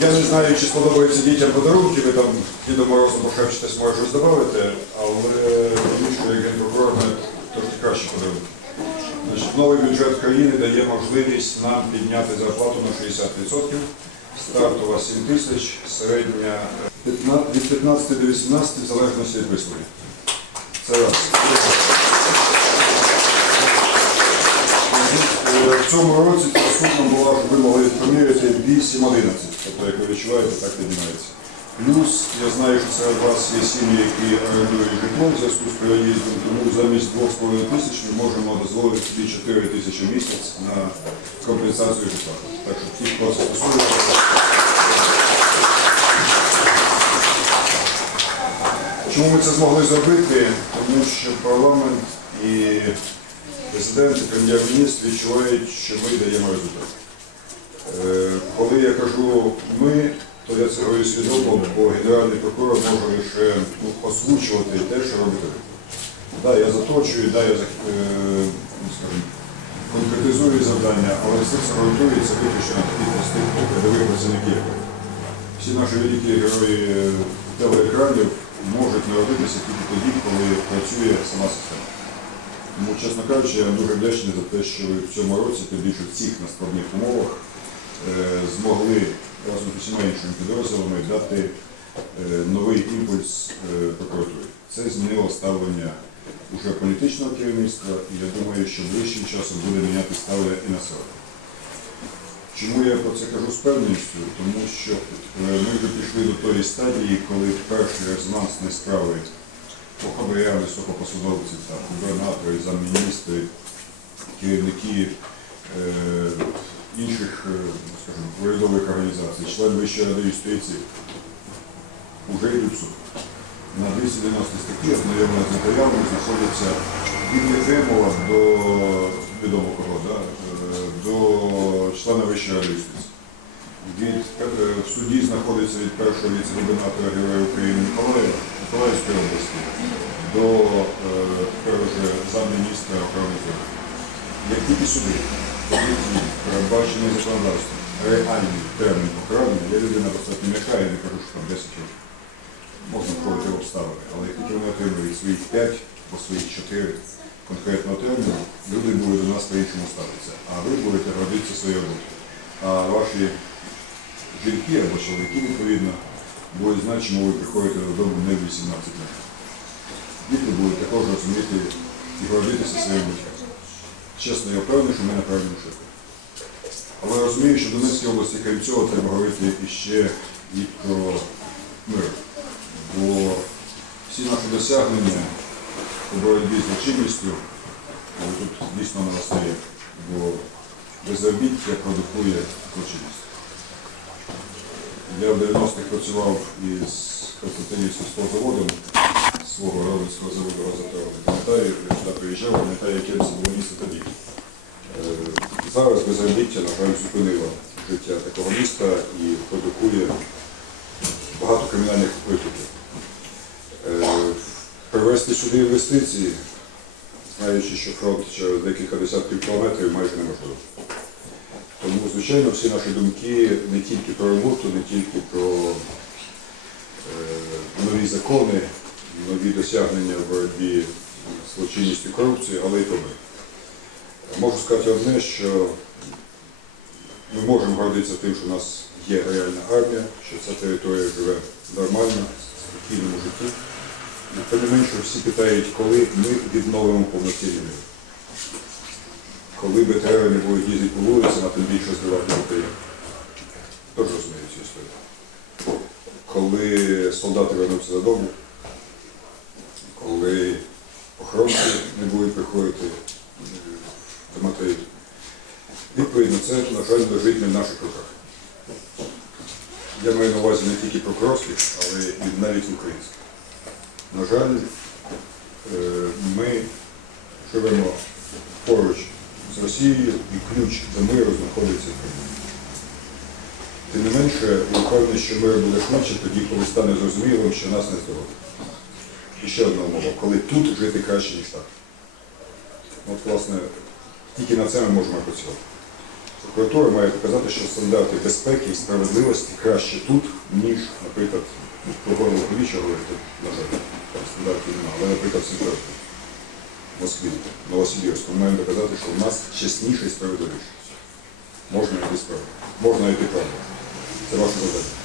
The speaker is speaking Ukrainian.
Я не знаю, чи сподобаються дітям подарунки, ви там Діду Морозу пошепчитесь, може щось додати, але що як генпрокурор має трошки краще подарунки. Значить, новий бюджет країни дає можливість нам підняти зарплату на 60%. Стартова 7 тисяч, середня 15 від 15 до 18 в залежності від висловів. Це раз. Е, В цьому році наступна була, щоб ви могли поміряти 8-11, тобто, як ви відчуваєте, так піднімається. Плюс я знаю, що серед вас є сім'ї, які орендують житло в зв'язку з переїздом, тому замість 2,5 тисяч ми можемо дозволити собі 4 тисячі місяць на компенсацію житла. Так що ті, хто це стосується. Чому ми це змогли зробити? Тому що парламент і президент, і прем'єр-міністр відчувають, що ми даємо результат. Е, Коли я кажу ми, то я це говорю свідомо, бо генеральний прокурор може лише ну, озвучувати те, що робить ви. Да, я заточую, да, я е, скажімо, конкретизую завдання, але все це ґрунтується виключно на таких простих рядових працівників. Всі наші великі герої е, телеекранів можуть народитися тільки тоді, коли працює сама система. Тому, чесно кажучи, я дуже вдячний за те, що в цьому році, тим більше в цих наскладних умовах, е, змогли разом з усіма іншими підрозділами дати е, новий імпульс е, прокуратурі. Це змінило ставлення уже політичного керівництва, і я думаю, що ближчим часом буде міняти ставлення і населення. Чому я про це кажу з певністю? Тому що ми вже пішли до тої стадії, коли перші резонансні справи по хабарям високопосадовців, там, губернатори, замміністри, керівники е, інших е, скажімо, урядових організацій, член Вищої ради юстиції, вже йдуть суд. На 290 статті ознайомлення з матеріалами знаходяться від Єфремова до відомо кого, да, е, до члена Вищої ради юстиції. Від, е, в суді знаходиться від першого віце-губернатора Героя України Миколаєва, Миколаївської області до е, тепер вже замміністра охорони здоров'я. Як тільки суди, тоді передбачений законодавством, реальний термін покарання, я людина достатньо м'яка, я не кажу, що там 10 років. Можна входити обставини, але як тільки вони отримують своїх 5 або своїх 4 конкретного терміну, люди будуть до нас по-іншому ставитися, а ви будете гордитися своєю роботою. А ваші жінки або чоловіки, відповідно, будуть знати, чому ви приходите додому не в 18 років. Діти будуть також розуміти і гордитися своїм життям. Чесно, я впевнений, що ми на правильному шляху. Але я розумію, що в Донецькій області, крім цього, треба говорити іще і про мир. Бо всі наші досягнення у боротьбі з злочинністю тут дійсно наростає, бо безробіття продукує злочинність. Я в 90-х працював із Константинівським спортзаводом свого родинського заводу «Розатор». Пам'ятаю, я сюди приїжджав, пам'ятаю, яке це було місце Зараз безробіття, на жаль, зупинило життя такого міста і продукує багато кримінальних викликів. Е, Привести сюди інвестиції, знаючи, що фронт через декілька десятків кілометрів майже неможливо. Тому, звичайно, всі наші думки не тільки про роботу, не тільки про е, нові закони, нові досягнення в боротьбі з злочинністю і корупцією, але й про мир. Можу сказати одне, що ми можемо гордитися тим, що у нас є реальна армія, що ця територія живе нормально, в спокійному житті. Тим не менше всі питають, коли ми відновимо повноцінний мир. Коли БТР не будуть їздити по вулицям, а тим більше збивати Україну. Тож розумію цю історію. Коли солдати вернуться додому, коли охоронці не будуть приходити е. Відповідно, це, на жаль, лежить не в наших руках. Я маю на увазі не тільки прокурорських, але і навіть українських. На жаль, е, ми живемо поруч з Росією і ключ до миру знаходиться в Криму. Тим не менше, я впевнений, що мир буде швидше тоді, коли стане зрозумілим, що нас не здоров'я. І ще одна умова, коли тут жити краще, ніж так. От, власне, тільки на це ми можемо працювати. Прокуратура має показати, що стандарти безпеки і справедливості краще тут, ніж, наприклад, ну, про горло говорити, на жаль, там стандартів немає, але, наприклад, Сімферополі, в Москві, Новосибірську, ми маємо доказати, що в нас чесніше і справедливіше. Можна йти справді, можна йти правду. Це ваше завдання.